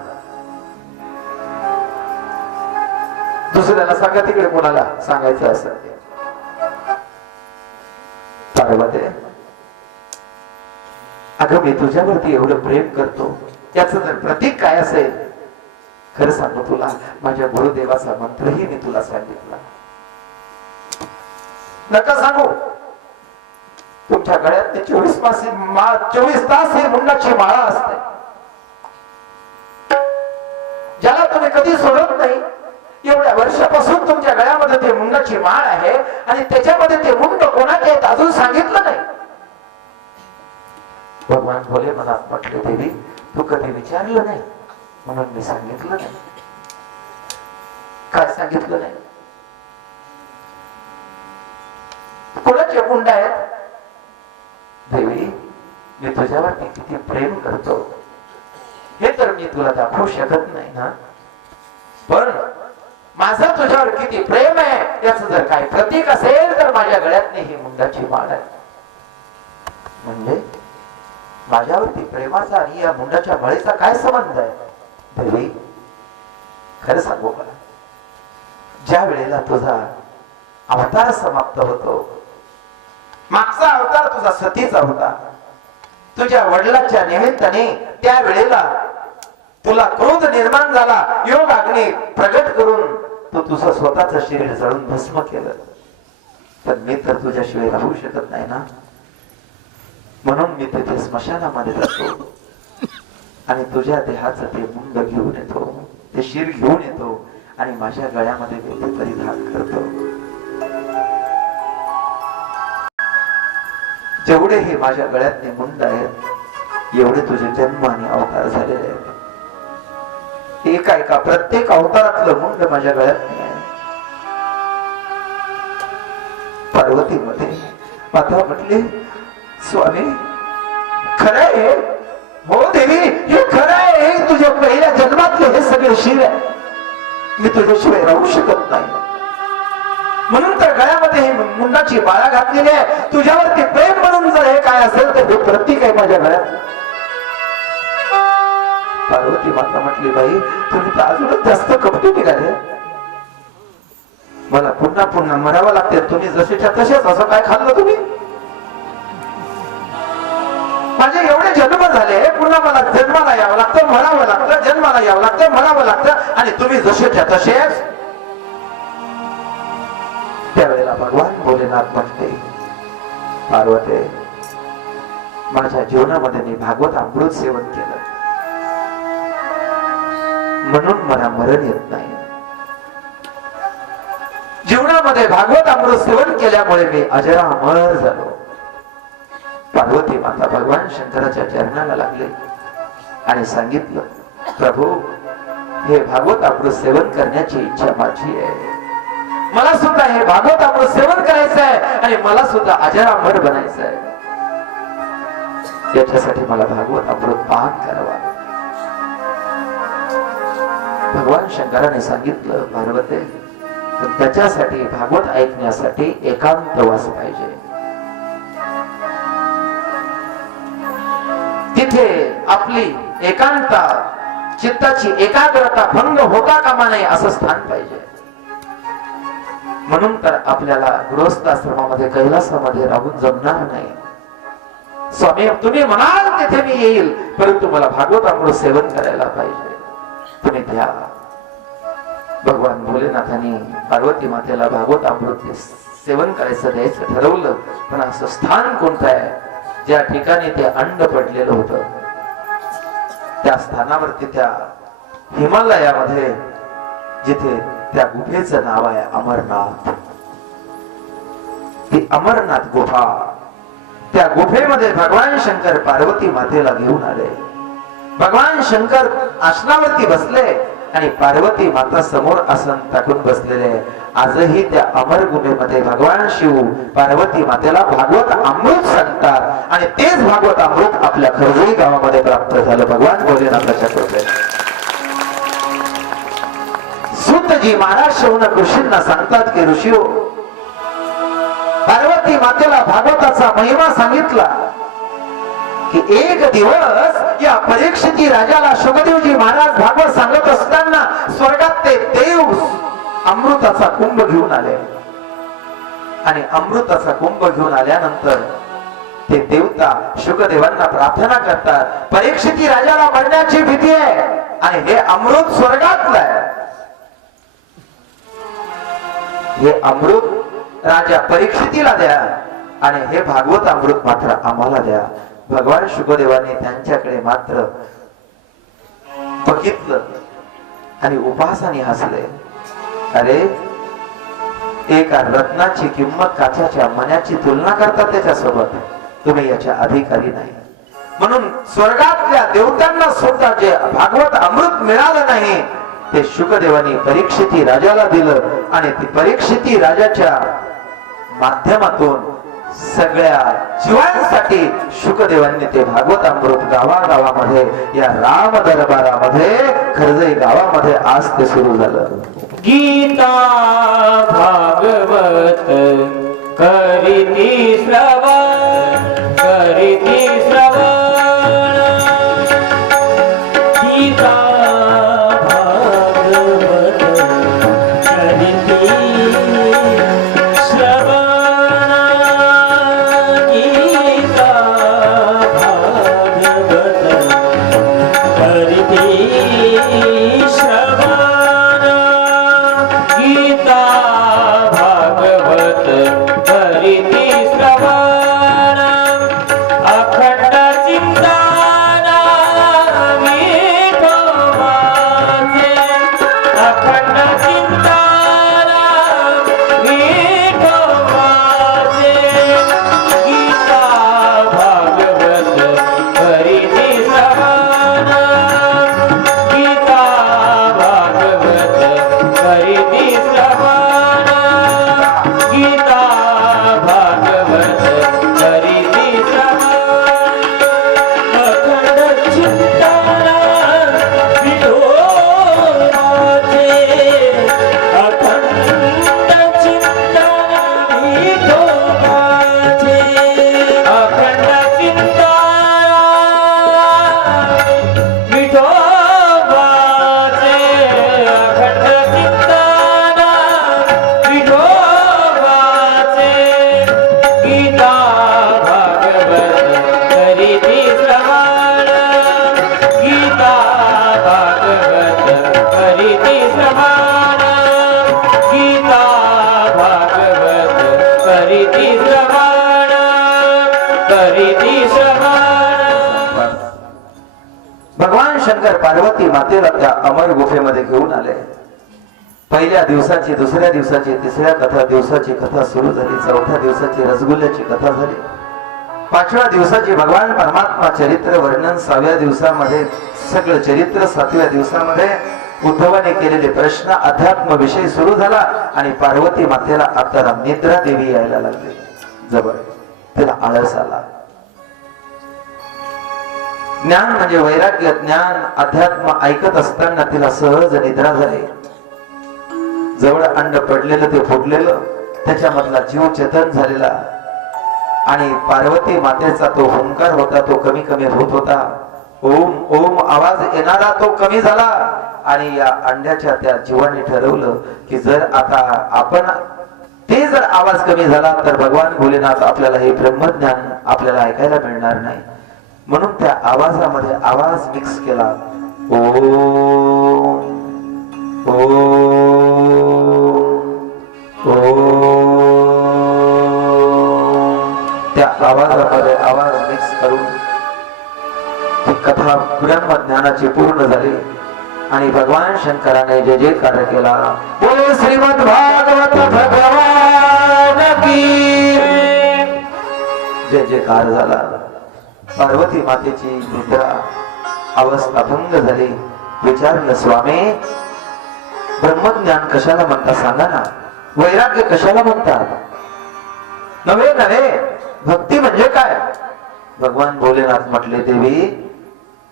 दुसऱ्याला सांगा तिकडे कोणाला सांगायचं असं. पार्वती अगं मी तुझ्यावरती एवढं प्रेम करतो त्याचं जर प्रतीक काय असेल खरं सांगू तुला माझ्या गुरुदेवाचा मंत्रही मी तुला सांगितला. नका सांगू. तुमच्या गळ्यात 24 तास ही मुंडाची माळा असते ज्याला तुम्ही कधी सोडत नाही. एवढ्या वर्षापासून तुमच्या गळ्यामध्ये ते मुंडाची माळ आहे आणि त्याच्यामध्ये ते मुंड कोणाचे आहेत अजून सांगितलं नाही. भगवान भोले मला म्हटले देवी तू कधी विचारलं नाही म्हणून मी सांगितलं नाही. काय सांगितलं नाही? कोणाचे मुंड आहेत? देवी मी तुझ्यावरती किती प्रेम करतो हे तर मी तुला दाखवू शकत नाही ना. पण माझं तुझ्यावर किती प्रेम आहे याचं जर काही प्रतीक असेल तर माझ्या गळ्यातली ही मुंडाची माळ आहे. म्हणजे माझ्यावरती प्रेमाचा आणि या मुंडाच्या माळेचा काय संबंध आहे? देवी खरं सांगू मला ज्या वेळेला तुझा अवतार समाप्त होतो. मागचा अवतार तुझा सतीचा होता. तुझ्या वडिलांच्या निमित्ताने त्या वेळेला तुला क्रोध निर्माण झाला. योग अग्नी प्रगट करून तू तुझं स्वतःच शरीर जळून भस्म केलं. पण मी तर तुझ्याशिवाय राहू शकत नाही ना, म्हणून मी तिथे स्मशानामध्ये जातो आणि तुझ्या देहाचं ते मुंड घेऊन येतो, ते शिर घेऊन येतो आणि माझ्या गळ्यामध्ये ते परिधान करतो. जेवढे हे माझ्या गळ्यात मुंड आहेत एवढे तुझे जन्म आणि अवतार झालेले आहेत. एका एका प्रत्येक अवतारातलं मुंड माझ्या गळ्यात आहे. पार्वती मध्ये माता म्हटली, स्वामी खरं आहे, हो देवी हे खरं आहे, हे तुझ्या पहिल्या जन्मातले हे सगळे शिर आहे, मी तुझ्याशिवाय राहू शकत नाही. म्हणून तर गळ्यामध्ये ही मुंडाची माळा घातलेली आहे. तुझ्यावरती प्रेम म्हणून जर हे काय असेल तर हे प्रतीक आहे माझ्या गळ्यात. पार्वती माता म्हटली, बाई तुम्ही तर अजूनच जास्त कपटी निघाले, मला पुन्हा पुन्हा मरावं लागते. तुम्ही जसेच्या तसेच असं काय खाल्लं तुम्ही? माझे एवढे जन्म झाले, पुन्हा मला जन्माला यावं लागतं, मरावं लागतं, जन्माला यावं लागतं, मरावं लागतं, आणि तुम्ही जसेच्या तसेच. त्यावेळेला भगवान भोलेनाथ म्हणते, पार्वती माझ्या जीवनामध्ये मी भागवत अमृत सेवन केलं म्हणून मला मरण येत नाही. जीवनामध्ये भागवत अमृत सेवन केल्यामुळे मी अजरामर झालो. पार्वती माता भगवान शंकराच्या चरणाला लागले आणि सांगितलं, प्रभू हे भागवत अमृत सेवन करण्याची इच्छा माझी आहे. मला सुद्धा हे भागवत अमृत सेवन करायचं आहे आणि मला सुद्धा अजरामर बनायचं आहे. याच्यासाठी मला भागवत अमृत पान करावा. भगवान शंकराने सांगितलं, पार्वती त्याच्यासाठी भागवत ऐकण्यासाठी एकांतवास पाहिजे. तिथे आपली एकांता चित्ताची एकाग्रता भंग होता कामा नये असं स्थान पाहिजे. म्हणून तर आपल्याला गृहस्थ आश्रमामध्ये कैलासामध्ये राहून जमणार नाही. स्वामी तुम्ही म्हणाल तिथे मी येईल, परंतु मला भागवत अमृत सेवन करायला पाहिजे. तुम्ही द्या. भगवान भोलेनाथांनी पार्वती मातेला भागवत अमृत सेवन करायचं द्यायचं ठरवलं. पण असं स्थान कोणतं आहे ज्या ठिकाणी ते अंड पडलेलं होतं, त्या स्थानावरती त्या हिमालयामध्ये जिथे त्या गुफेचं नाव आहे अमरनाथ, ती अमरनाथ गुफा, त्या गुफेमध्ये भगवान शंकर पार्वती मातेला घेऊन आले. भगवान शंकर आसनावरती बसले आणि पार्वती माता समोर आसन टाकून बसलेले. आजही त्या अमर गुफेमध्ये भगवान शिव पार्वती मातेला भागवत अमृत सांगतात आणि तेच भागवत अमृत आपल्या खरजोळी गावामध्ये प्राप्त झालं भगवान भोलेनाथाच्या कृपेने. सूतजी महाराज शौनक ऋषींना सांगतात की ऋषीओ, पार्वती मातेला भागवताचा महिमा सांगितला की एक दिवस या परीक्षिती राजाला शुकदेवजी महाराज भागवत सांगत असताना स्वर्गात ते देव अमृताचा कुंभ घेऊन आले. आणि अमृताचा कुंभ घेऊन आल्यानंतर ते देवता शुकदेवांना प्रार्थना करतात, परीक्षिती राजाला मरण्याची भीती आहे आणि हे अमृत स्वर्गातलं आहे, हे अमृत राजा परीक्षितीला द्या आणि हे भागवत अमृत मात्र आम्हाला द्या. भगवान शुकदेवांनी त्यांच्याकडे मात्र बघितलं आणि उपासाने हसले. अरे एका रत्नाची किंमत काचेच्या मण्याची तुलना करतात त्याच्यासोबत, तुम्ही याच्या अधिकारी नाही. म्हणून स्वर्गातल्या देवतांना सुद्धा जे भागवत अमृत मिळालं नाही ते शुकदेवांनी परीक्षिती राजाला दिलं आणि ती परीक्षिती राजाच्या माध्यमातून सगळ्या जीवांसाठी शुकदेवांनी ते भागवत अमृत गावागावामध्ये या राम दरबारामध्ये खरजई गावामध्ये आज ते सुरू झालं. गीता भागवत करीती श्रवण, करीती श्रवण, गीता भागवत करीती श्रवण, गीता भागवत करीती श्रवण, गीता भागवत करीती श्रवण गीता भागवत करीती श्रवण अखंड चिंतन विठोबाचे अखंड चिंतन विठोबाचे अखंड चिंतन विठोबाचे अखंड चिंतन विठोबाचे गीता भागवत करीती श्रवण गीता भागवत करीती श्रवण गीता भागवत करीती श्रवण करीती श्रवण भगवान शंकर पार्वती मातेला त्या अमर गुफेमध्ये घेऊन आले. पहिल्या दिवसाची, दुसऱ्या दिवसाची, तिसऱ्या दिवसाची कथा सुरू झाली. चौथ्या दिवसाची रसगुल्ल्याची कथा झाली. पाचव्या दिवसाची भगवान परमात्मा चरित्र वर्णन, 6व्या दिवसामध्ये सगळं चरित्र, 7व्या दिवसामध्ये उद्धवाने केलेले प्रश्न, अध्यात्म विषय सुरू झाला. आणि पार्वती मातेला आता निद्रा देवी यायला लागली. जबर तिला आळस आला. ज्ञान म्हणजे वैराग्य, ज्ञान अध्यात्म ऐकत असताना तिला सहज निद्रा झाली. जवळ अंड पडलेलं ते फुटलेलं, त्याच्यामधला जीव चेतन झालेला. आणि पार्वती मातेचा तो हुंकार होता, तो कमी कमी होत होता. ओम ओम आवाज येणारा तो कमी झाला. आणि या अंड्याच्या त्या जीवाने ठरवलं की जर आता आपण ते जर आवाज कमी झाला तर भगवान भोलेनाथ आपल्याला हे ब्रह्मज्ञान आपल्याला ऐकायला मिळणार नाही. म्हणून त्या आवाजामध्ये आवाज मिक्स केला. ओम ओम ओम. त्या आवाजामध्ये आवाज मिक्स करून ती कथा ब्रह्मज्ञानाची पूर्ण झाली. आणि भगवान शंकराने जे जे कार्य केला, बोले श्रीमद भागवत भगवान की जे जे कार्य झाला. पार्वती मातेची निद्रा अवस्था भंग झाली. विचारलं, स्वामी ब्रह्मज्ञान कशाला म्हणतात सांगा ना, वैराग्य कशाला म्हणतात? नव्हे नव्हे, भक्ती म्हणजे काय? भगवान भोलेनाथ म्हटले, देवी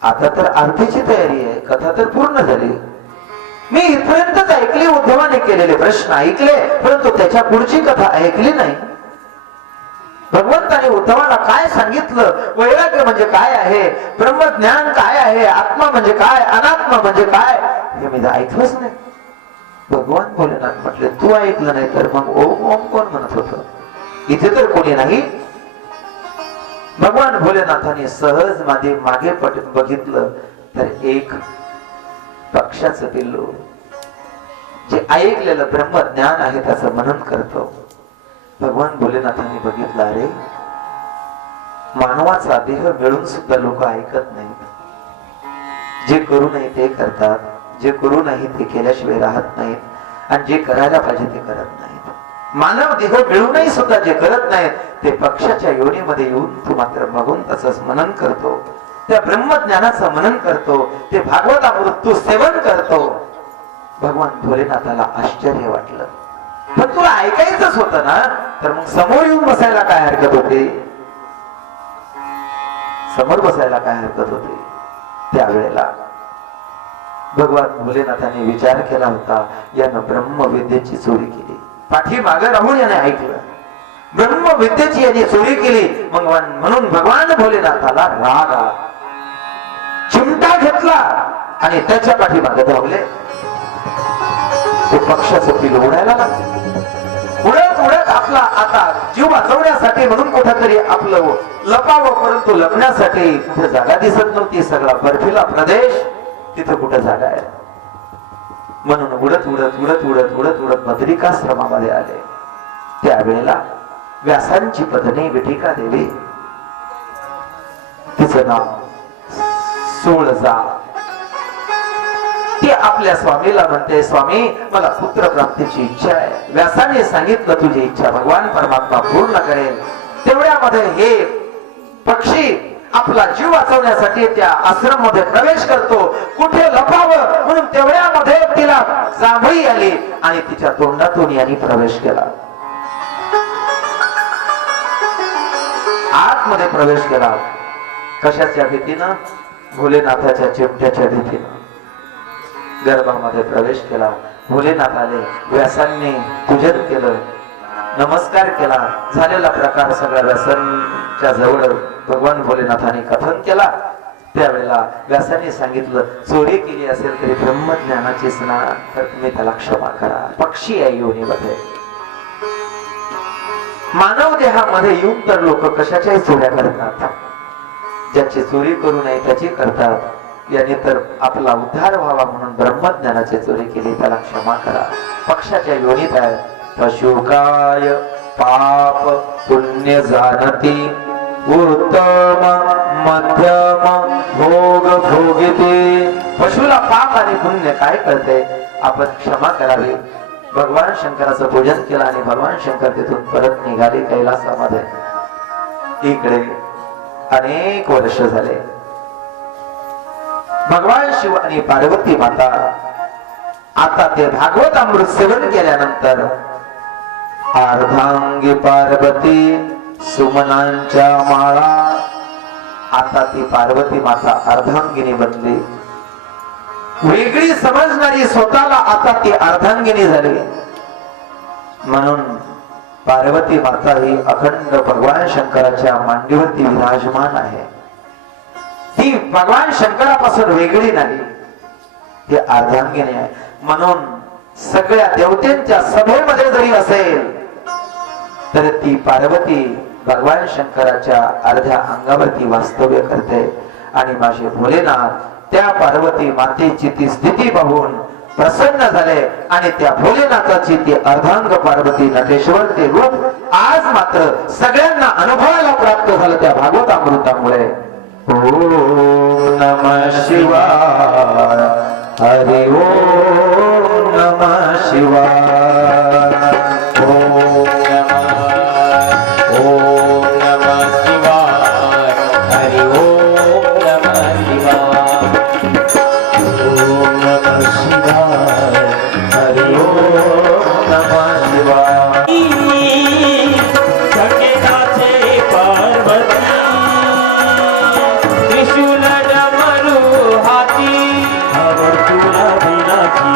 आता तर आरतीची तयारी आहे, कथा तर पूर्ण झाली. मी इथपर्यंतच ऐकली, उद्धवाने केलेले प्रश्न ऐकले, परंतु त्याच्या पुढची कथा ऐकली नाही. भगवंताने उद्धवाला काय सांगितलं, वैराग्य म्हणजे काय आहे, ब्रह्मज्ञान काय आहे, आत्मा म्हणजे काय, अनात्मा म्हणजे काय, हे मी ऐकलंच नाही. भगवान भोलेनाथ म्हटले, तू ऐकलं नाही तर मग ओम ओम कोण म्हणत होत? इथे तर कोणी नाही. भगवान भोलेनाथाने सहज मागे बघितलं तर एक पक्षाचं पिल्लू जे ऐकलेलं ब्रह्मज्ञान आहे त्याचं मनन करतो. भगवान भोलेनाथांनी बघितलं, अरे मानवाचा देह मिळून सुद्धा लोक ऐकत नाहीत. जे करू नये ते करतात, जे करू नाही ते केल्याशिवाय राहत नाहीत, आणि जे करायला पाहिजे ते करत नाहीत. मानव देह मिळूनही सुद्धा जे करत नाहीत ते पक्षाच्या योनीमध्ये येऊन तू मात्र बघून तसंच मनन करतो, त्या ब्रह्मज्ञानाचं मनन करतो, ते भागवतामृत तू सेवन करतो. भगवान भोलेनाथाला आश्चर्य वाटलं. पण तुला ऐकायचंच होतं ना, तर मग समोर येऊन बसायला काय हरकत होते? समोर बसायला काय हरकत होते? त्यावेळेला भगवान भोलेनाथाने विचार केला होता, यानं ब्रह्मविद्येची चोरी केली. पाठीमागे राहून याने ऐकलं, ब्रह्मविद्येची याने चोरी केली. मग म्हणून भगवान भोलेनाथाला राग आला, चिमटा घेतला आणि त्याच्या पाठीमागे धावले. ते पक्षाचं पिल उडायला लागलं. उडत उडत आपला आता जीव वाचवण्यासाठी म्हणून कुठेतरी आपलं लपावं, परंतु लपण्यासाठी तिथे जागा दिसत नव्हती. सगळा बर्फीला प्रदेश, तिथे कुठे जागा आहे. म्हणून उडत उडत उडत उडत उडत उडत बद्रिकाश्रमामध्ये आले. त्यावेळेला व्यासांची पत्नी विठिका देवी, तिचं नाव सोळजा, ती आपल्या स्वामीला म्हणते, स्वामी मला पुत्र प्राप्तीची इच्छा आहे. व्यासाने सांगितलं, तुझी इच्छा भगवान परमात्मा पूर्ण करेल. तेवढ्यामध्ये हे पक्षी आपला जीव वाचवण्यासाठी त्या आश्रम मध्ये प्रवेश करतो. कुठे लपावं म्हणून तेवढ्यामध्ये तिला जांभई आली आणि तिच्या तोंडातून यांनी प्रवेश केला. आतमध्ये प्रवेश केला. कशाच्या भीतीनं? भोलेनाथाच्या चिमट्याच्या भीतीनं गर्भामध्ये प्रवेश केला. भोलेनाथ आले. व्यासांनी पूजन केलं, नमस्कार केला. झालेला प्रकार सगळ्या व्यासांच्या जवळ भगवान भोलेनाथाने कथन केला. त्यावेळेला व्यासांनी सांगितलं, चोरी केली असेल तरी ब्रह्मज्ञानाचीच ना, तर तुम्ही त्याला क्षमा करा. पक्षी आहे योनीमध्ये. मानव देहामध्ये येऊन तर लोक कशाच्याही चोऱ्या करतात. ज्याची चोरी करू नये त्याची करतात. याने तर आपला उद्धार व्हावा म्हणून ब्रह्मज्ञानाची चोरी केली, त्याला क्षमा करा. पक्षाच्या योनीत आहे. पशुकाय पाप पुण्य जाणती, उत्तम मध्यम भोग भोगिते. पशुला पाप आणि पुण्य काय कळते? आपण क्षमा करावी. भगवान शंकराचं पूजन केलं आणि भगवान शंकर तिथून परत निघाले कैलासामध्ये. इकडे अनेक वर्ष झाले. भगवान शिव आणि पार्वती माता आता ते भागवत अमृत सेवन केल्यानंतर अर्धांगी पार्वती सुमनांच्या माळा. आता ती पार्वती माता अर्धांगिनी बनली. वेगळी समजणारी स्वतःला आता ती अर्धांगिनी झाली. म्हणून पार्वती माता ही अखंड भगवान शंकराच्या मांडीवरती विराजमान आहे. ती भगवान शंकरापासून वेगळी नाही, ती अर्धांगिनी आहे. म्हणून सगळ्या देवतेंच्या सभेमध्ये जरी असेल तर ती पार्वती भगवान शंकराच्या अर्ध्या अंगावरती वास्तव्य करते. आणि माझे भोलेनाथ त्या पार्वती मातेची ती स्थिती पाहून प्रसन्न झाले आणि त्या भोलेनाथाची ती अर्धांग पार्वती नटेश्वर ते रूप आज मात्र सगळ्यांना अनुभवायला प्राप्त झालं त्या भागवत अमृतामुळे. ओम नमः शिवाय. हरि ओम नमः शिवाय. ओम नमः शिवाय. हरि ओम नमः शिवाय. ओम नमः शिवाय. हरि ओम नमः शिवाय. जगन्नाथे पार्वती त्रिशूल डमरू हाती, तुला दिलाची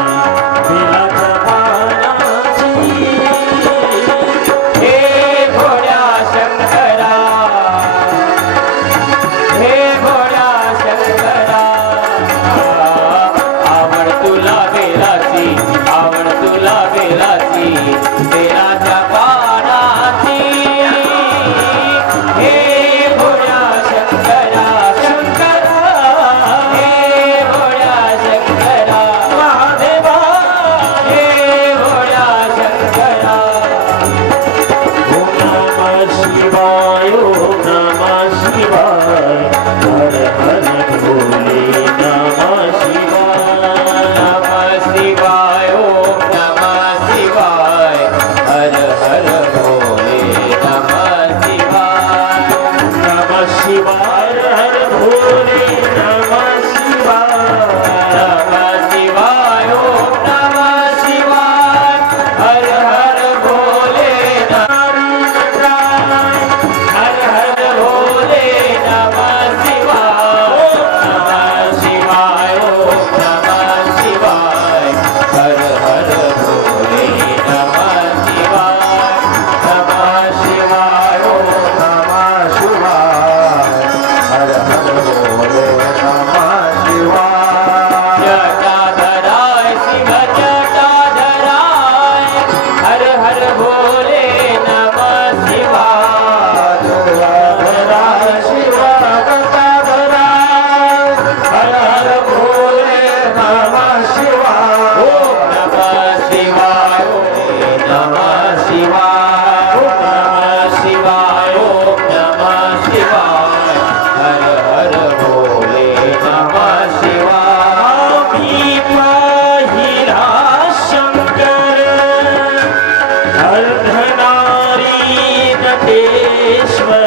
दिलाचा पानाची. हे भोळ्या शंकरा, हे भोळ्या शंकरा, आवड तुला बेलाची, आवड तुला बेलाची, बेलाच्या पानाची. हे भोळ्या शंकरा, शंकरा, हे भोळ्या शंकरा, महादेवा, हे भोळ्या शंकरा. ओम नमः शिवाय. ओम नमः शिवाय. हर हर भोले नमः शिवाय. नमः शिवाय. ओम नमः शिवाय. हर हर भोले नमः शिवाय. नमः शिवाय. हर भोले नमः शिवाय. नमः शिवाय. ओम नमः शिवाय. हर हर भोले नमः शिवाय. हर हर भोले नमः शिवाय. नमः शिवाय. ओम नमः शिवाय. हर हर भोले नमः शिवाय. नमः शिवाय. ओम नमः शिवाय. हर हर भोले नमः शिवाय. जटाधराय शिव जटाधराय. हर हर भोले नमः शिवाय. जटाधराय शिव जटाधराय. हर हर भोले नमः शिवाय. ओम नमः शिवाय. ओम नमः शिवाय. ओम नमः शिवाय. ओम नमः शिवाय. हर हर भोले नमः शिवाय. मी पाहिला शंकर अर्धनारी नटेश्वर.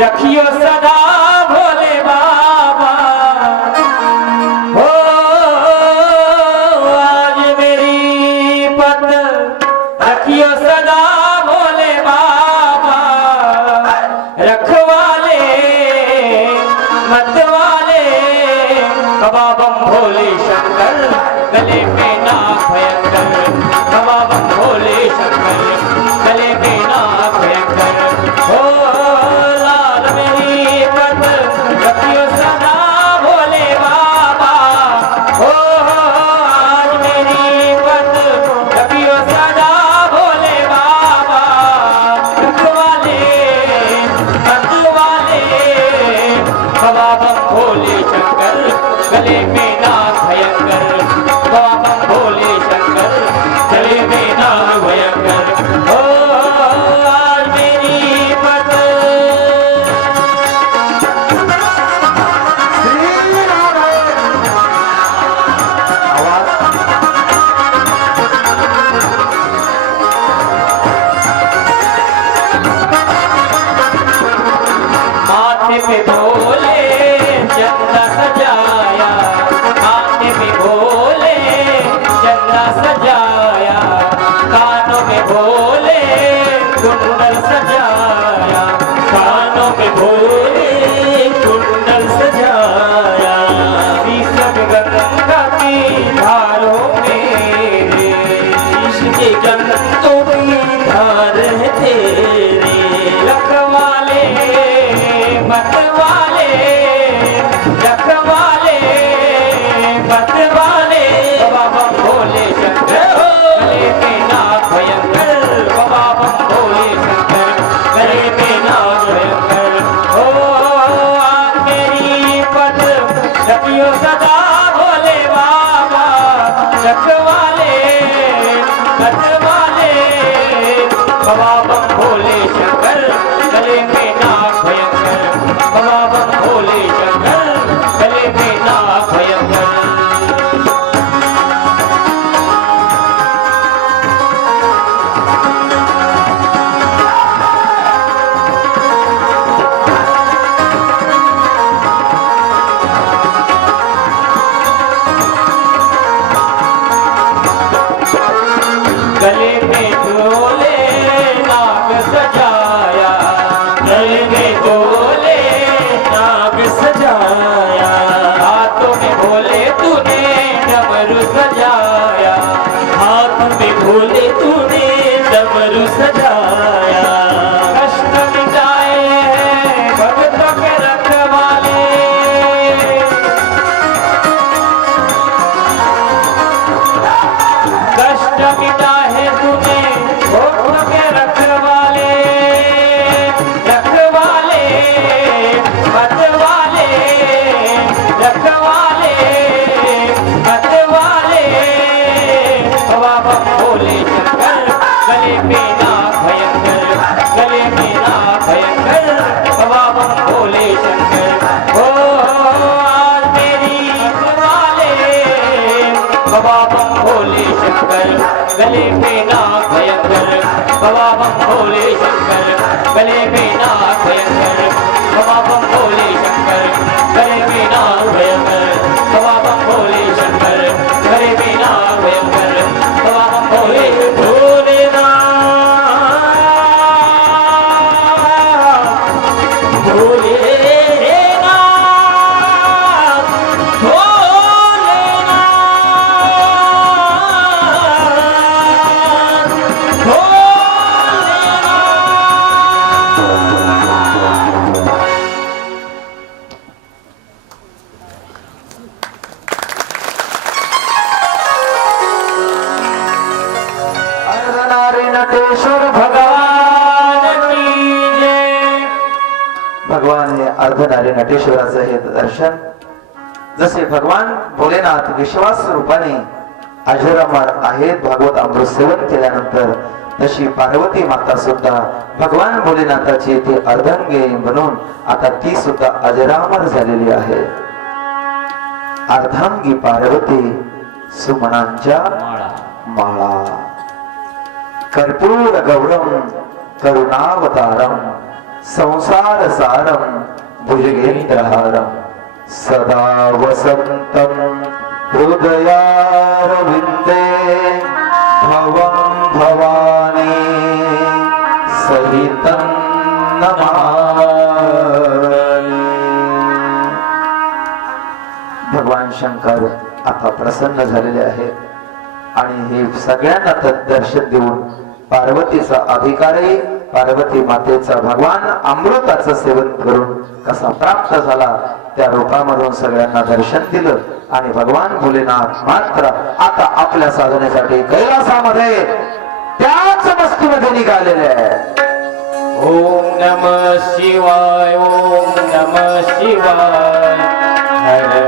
रखियो सदा भोले बाबा हो आज मेरी पत रखियो सदा भोले बाबा रखवाले मतवाले कबाबम भोले शंकर गले में ना भयंकर कबाबम भोले शंकर गले में ना भयंकर हो लाल मेरी पत रखियो सदा भोले बाबा हो आज मेरी पत रखियो सदा भोले बाबा रखवाले मतवाले कबाबम भोले शंकर गले में ना भयंकर कबाबम भोले शंकर गले में ना भयंकर हो आज मेरी पत माथे पे भोले चंदा सजाया माथे पे भोले चंदा सजाया कानों में भोले कुंडल सजाया कानों में भोले कुंडल सजाया सब गंगा की धारों में इसके जंतों की धार है तेरे रखवाले मतवाले रखवाले मतवाले बाबा भोले शंकर गले में ना भयंकर बाबा भोले शंकर गले में ना भयंकर हो आज मेरी पत रखियो सदा भोले बाबा रखवाले मतवाले बाबा भोले शंकर गले में ना भयंकर बाबा भोले शंकर गले में ना भयंकर गले में डोले नाग सजाया गले में डोले नाग सजाया हाथों में भोले तूने डमरू सजाया हाथ में भोले तूने डमरू सजाया कष्ट मिटाए हैं भक्तों के रखवाले कष्ट मिटा है तूने भक्तों के रखवाले रखवाले मतवाले रखवाले मतवाले बाबा भोले शंकर गले में ना भयंकर गले में ना भयंकर बाबा भोले शंकर हो आज मेरी वाले बाबा भोले शंकर गले में ना भयंकर बाबा भोले शंकर गले में ना भयंकर बाबा भोले शंकर गले में ना भयंकर बाबा भोले शंकर गले में ना भयंकर बाबा भोले भोलेनाथ नटेश्वर भगवान की जय। भगवान हे अर्धनारी नटेश्वराचं हे दर्शन जसे भगवान भोलेनाथ विश्वास रूपाने अजरामर आहेत भागवत अमृत सेवन केल्यानंतर तशी पार्वती माता सुद्धा भगवान भोलेनाथाची ते अर्धांगिनी बनून आता ती सुद्धा अजरामर झालेली आहे। अर्धांगी पार्वती सुमनांच्या माळा कर्पूर गौरम करुणावतारम संसार सारम भुजगेंद्रहारम सदा वसंतम हृदयारविंदे भवं भवानी सहितं नमामि। भगवान शंकर आता प्रसन्न झालेले आहेत आणि हे सगळ्यांना दर्शन देऊन पार्वतीचा अधिकारही पार्वती मातेचा भगवान अमृताचं सेवन करून कसा प्राप्त झाला त्या रूपामधून सगळ्यांना दर्शन दिलं आणि भगवान भोलेनाथ मात्र आता आपल्या साधनेसाठी कैलासामध्ये त्याच वस्तूमध्ये निघालेले आहे। ओम नमः शिवाय, ओम नमः शिवाय, हर